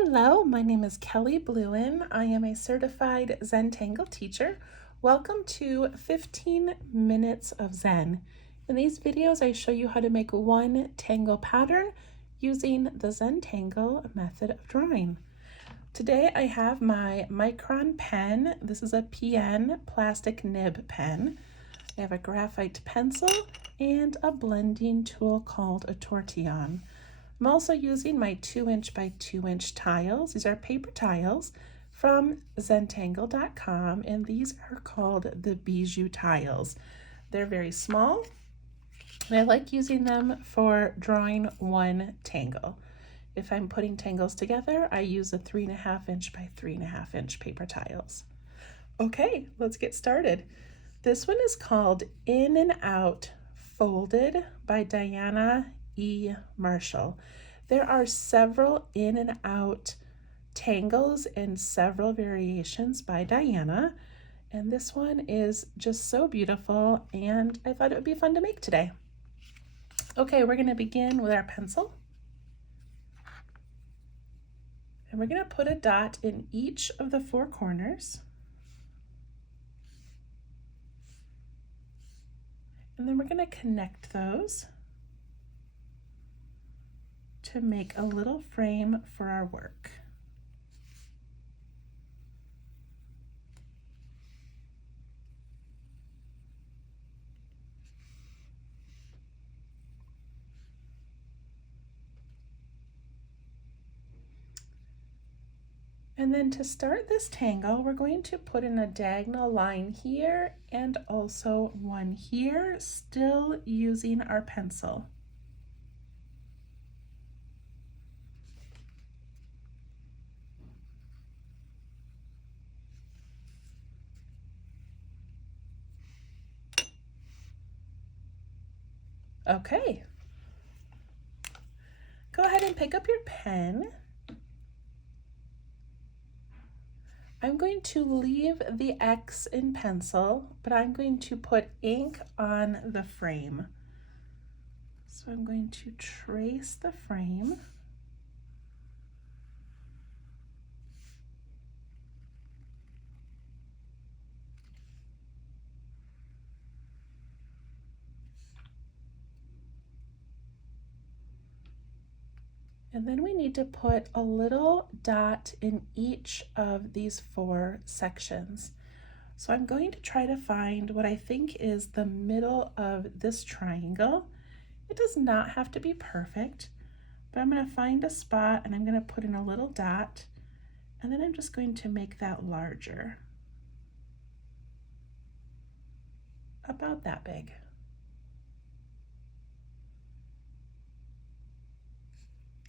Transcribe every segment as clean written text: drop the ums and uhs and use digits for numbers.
Hello, my name is Kelly Bluen. I am a certified Zentangle teacher. Welcome to 15 Minutes of Zen. In these videos, I show you how to make one tangle pattern using the Zentangle method of drawing. Today I have my Micron pen. This is a PN plastic nib pen. I have a graphite pencil and a blending tool called a tortillon. I'm also using my 2" by 2" tiles. These are paper tiles from Zentangle.com, and these are called the Bijou tiles. They're very small, and I like using them for drawing one tangle. If I'm putting tangles together, I use a 3.5" by 3.5" paper tiles. Okay, let's get started. This one is called In and Out Folded by Diana E. Marshall. There are several in and out tangles and several variations by Diana, and this one is just so beautiful, and I thought it would be fun to make today. Okay, we're going to begin with our pencil, and we're going to put a dot in each of the four corners. And then we're going to connect those to make a little frame for our work. And then to start this tangle, we're going to put in a diagonal line here and also one here, still using our pencil. Okay. Go ahead and pick up your pen. I'm going to leave the X in pencil, but I'm going to put ink on the frame. So I'm going to trace the frame. And then we need to put a little dot in each of these four sections. So I'm going to try to find what I think is the middle of this triangle. It does not have to be perfect, but I'm going to find a spot and I'm going to put in a little dot, and then I'm just going to make that larger. About that big.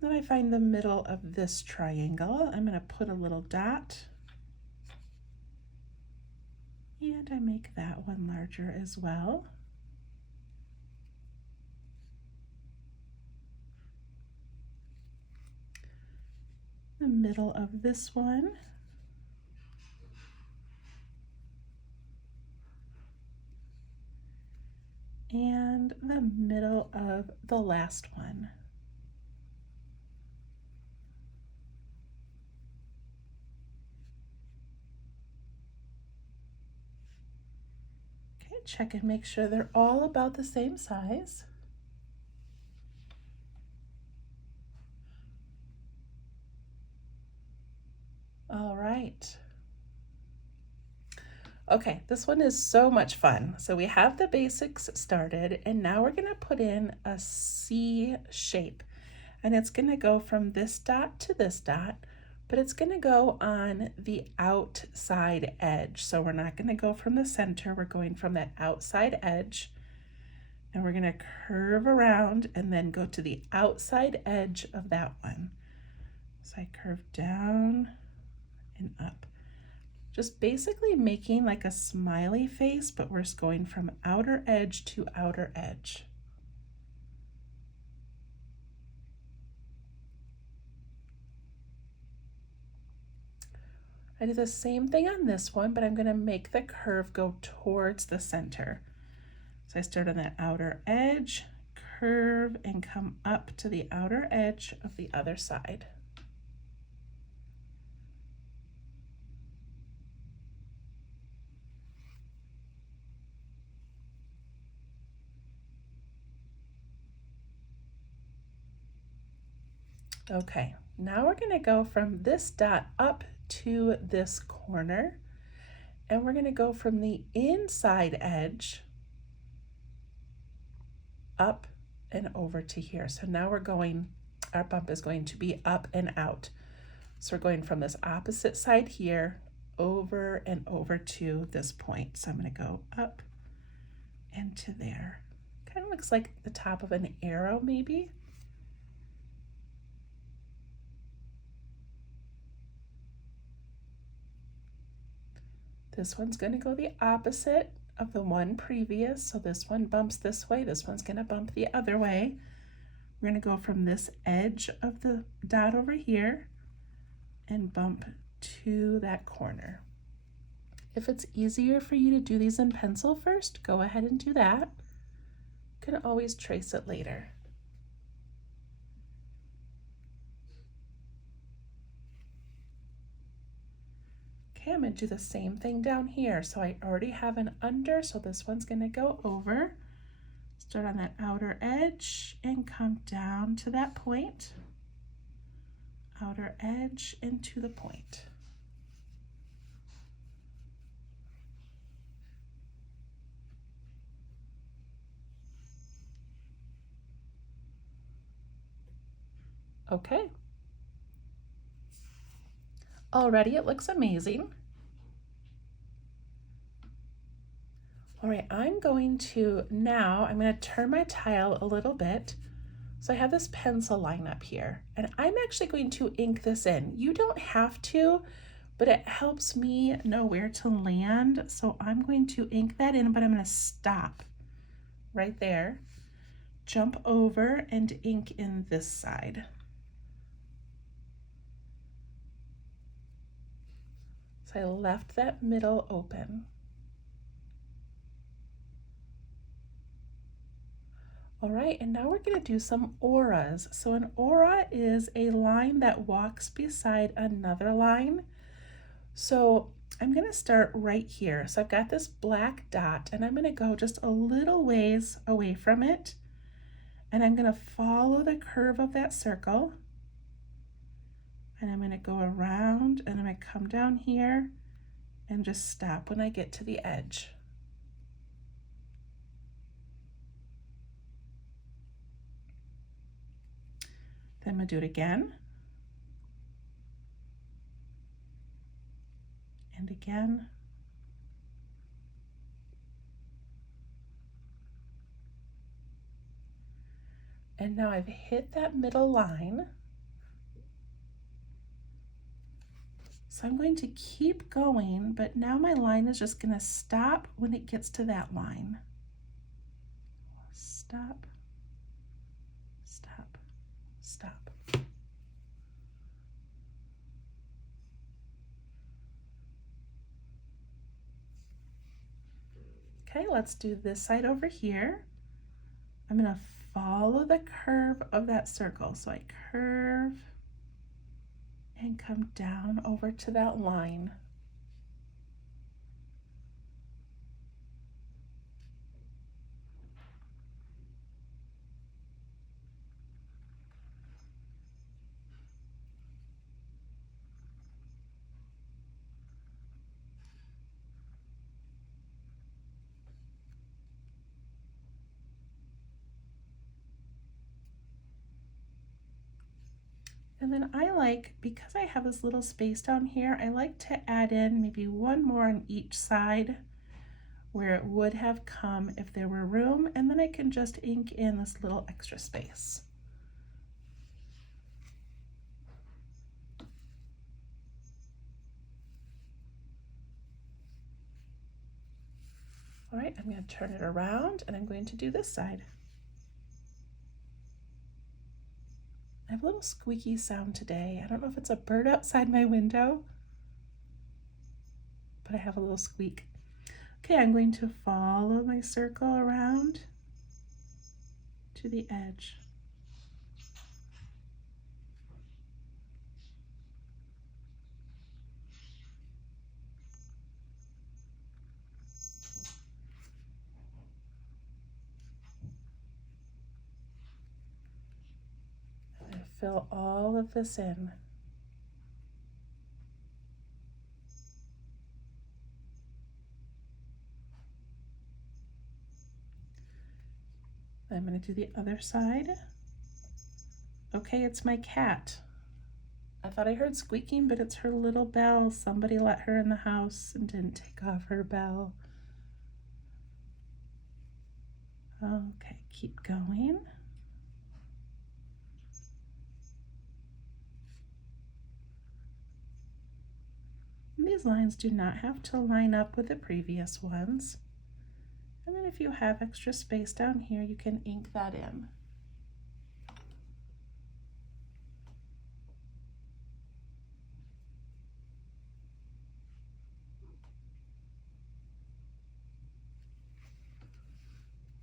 Then I find the middle of this triangle. I'm going to put a little dot, and I make that one larger as well. The middle of this one. And the middle of the last one. Okay, check and make sure they're all about the same size. All right. Okay, this one is so much fun. So we have the basics started, and now we're going to put in a C shape, and it's going to go from this dot to this dot, but it's going to go on the outside edge. So we're not going to go from the center, we're going from that outside edge, and we're going to curve around and then go to the outside edge of that one. So I curve down and up. Just basically making like a smiley face, but we're just going from outer edge to outer edge. I do the same thing on this one, but I'm going to make the curve go towards the center. So I start on that outer edge, curve, and come up to the outer edge of the other side. Okay, now we're going to go from this dot up to this corner, and we're going to go from the inside edge up and over to here. So now we're going, our bump is going to be up and out. So we're going from this opposite side here over and over to this point. So I'm going to go up and to there. Kind of looks like the top of an arrow maybe. This one's going to go the opposite of the one previous. So this one bumps this way. This one's going to bump the other way. We're going to go from this edge of the dot over here and bump to that corner. If it's easier for you to do these in pencil first, go ahead and do that. You can always trace it later. Okay, I'm going to do the same thing down here. So I already have an under, so this one's going to go over. Start on that outer edge and come down to that point. Outer edge into the point. Okay. Already it looks amazing. All right, I'm going to turn my tile a little bit. So I have this pencil line up here, and I'm actually going to ink this in. You don't have to, but it helps me know where to land. So I'm going to ink that in, but I'm going to stop right there, jump over and ink in this side. So I left that middle open. All right, and now we're going to do some auras. So an aura is a line that walks beside another line. So I'm going to start right here. So I've got this black dot, and I'm going to go just a little ways away from it. And I'm going to follow the curve of that circle. And I'm going to go around, and I'm going to come down here and just stop when I get to the edge. Then I'm going to do it again. And again. And now I've hit that middle line. So I'm going to keep going, but now my line is just going to stop when it gets to that line. Stop, stop, stop. Okay, let's do this side over here. I'm going to follow the curve of that circle. So I curve and come down over to that line. And then because I have this little space down here, I like to add in maybe one more on each side where it would have come if there were room, and then I can just ink in this little extra space. All right, I'm going to turn it around, and I'm going to do this side. I have a little squeaky sound today. I don't know if it's a bird outside my window, but I have a little squeak. Okay, I'm going to follow my circle around to the edge. fill all of this in. I'm going to do the other side. Okay, it's my cat. I thought I heard squeaking, but it's her little bell. Somebody let her in the house and didn't take off her bell. Okay, keep going. And these lines do not have to line up with the previous ones. And then if you have extra space down here, you can ink that in.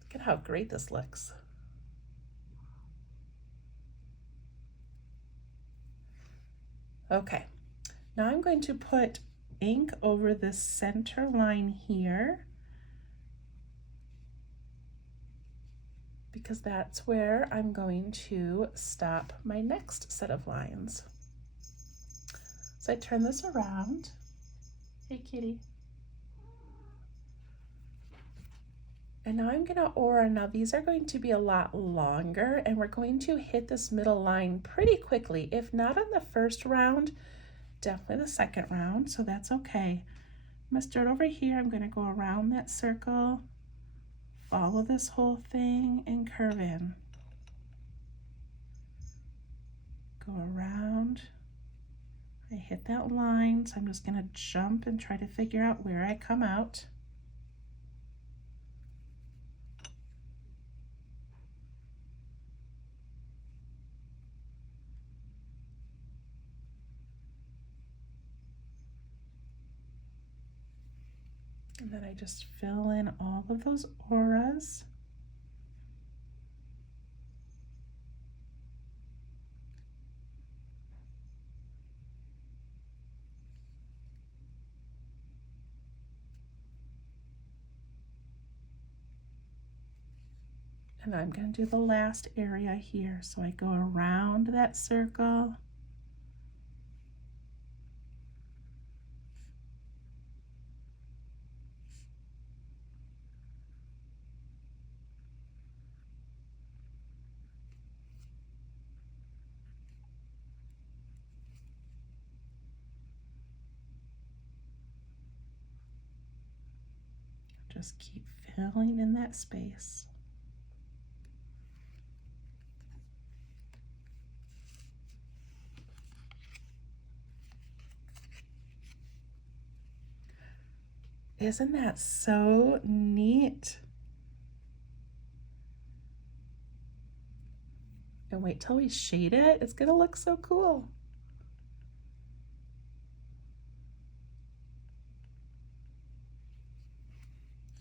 Look at how great this looks. Okay, now I'm going to put ink over this center line here, because that's where I'm going to stop my next set of lines. So I turn this around. Hey, kitty. And now I'm gonna aura. Now these are going to be a lot longer, and we're going to hit this middle line pretty quickly. If not on the first round, definitely the second round, so that's okay. I'm gonna start over here. I'm gonna go around that circle, follow this whole thing, and curve in. Go around. I hit that line, so I'm just gonna jump and try to figure out where I come out. And then I just fill in all of those auras. And I'm going to do the last area here. So I go around that circle. Just keep filling in that space. Isn't that so neat? And wait till we shade it. It's gonna look so cool.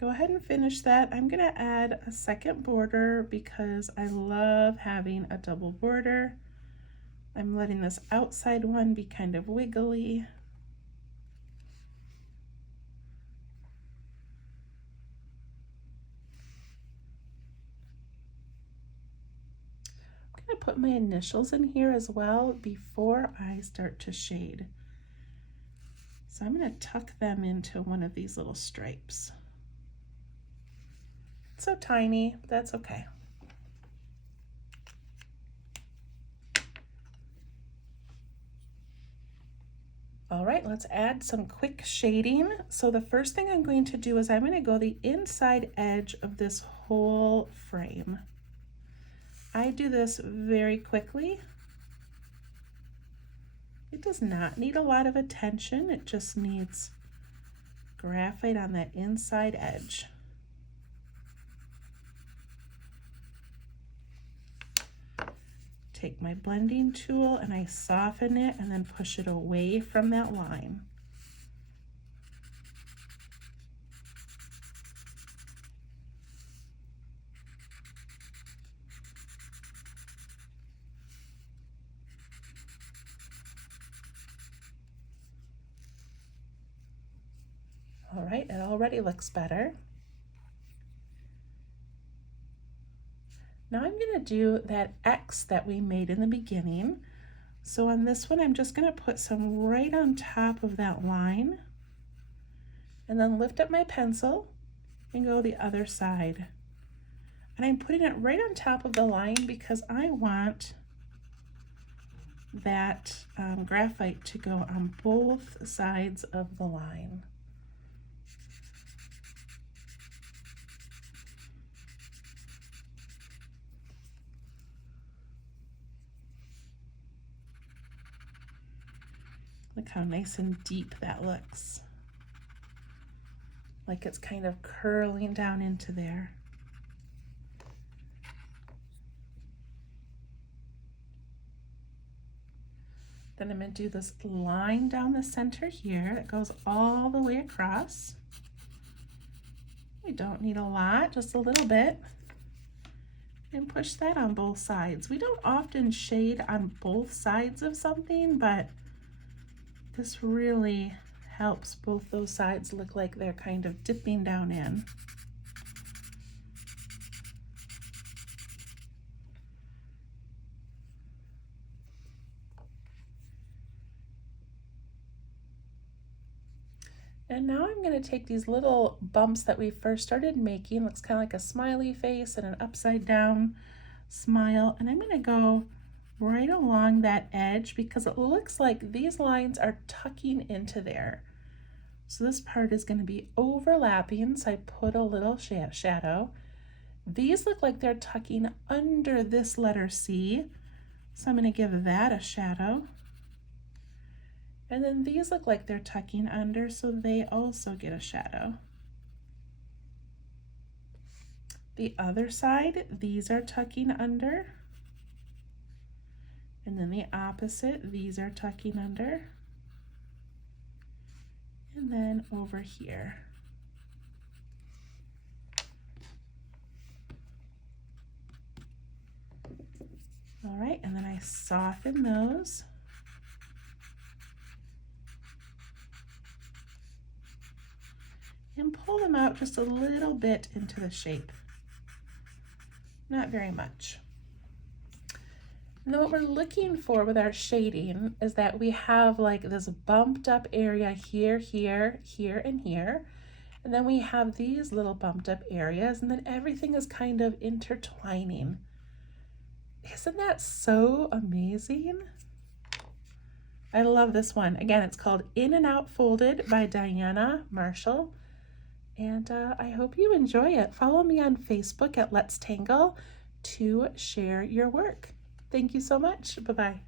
Go ahead and finish that. I'm gonna add a second border because I love having a double border. I'm letting this outside one be kind of wiggly. I'm gonna put my initials in here as well before I start to shade. So I'm gonna tuck them into one of these little stripes. It's so tiny, but that's okay. All right, let's add some quick shading. So the first thing I'm going to do is I'm going to go the inside edge of this whole frame. I do this very quickly. It does not need a lot of attention. It just needs graphite on that inside edge. Take my blending tool and I soften it and then push it away from that line. All right, it already looks better. Now I'm going to do that X that we made in the beginning. So on this one, I'm just going to put some right on top of that line and then lift up my pencil and go the other side. And I'm putting it right on top of the line because I want that graphite to go on both sides of the line. Look how nice and deep that looks. Like it's kind of curling down into there. Then I'm going to do this line down the center here that goes all the way across. We don't need a lot, just a little bit. And push that on both sides. We don't often shade on both sides of something, but this really helps both those sides look like they're kind of dipping down in. And now I'm going to take these little bumps that we first started making, looks kind of like a smiley face and an upside down smile, and I'm going to go right along that edge because it looks like these lines are tucking into there. So this part is going to be overlapping, so I put a little shadow. These look like they're tucking under this letter C, so I'm going to give that a shadow. And then these look like they're tucking under, so they also get a shadow. The other side, these are tucking under. And then the opposite, these are tucking under. And then over here. All right, and then I soften those. And pull them out just a little bit into the shape. Not very much. Now what we're looking for with our shading is that we have like this bumped up area here, here, here, and here. And then we have these little bumped up areas, and then everything is kind of intertwining. Isn't that so amazing? I love this one. Again, it's called In and Out Folded by Diana Marshall. And I hope you enjoy it. Follow me on Facebook at Let's Tangle to share your work. Thank you so much. Bye-bye.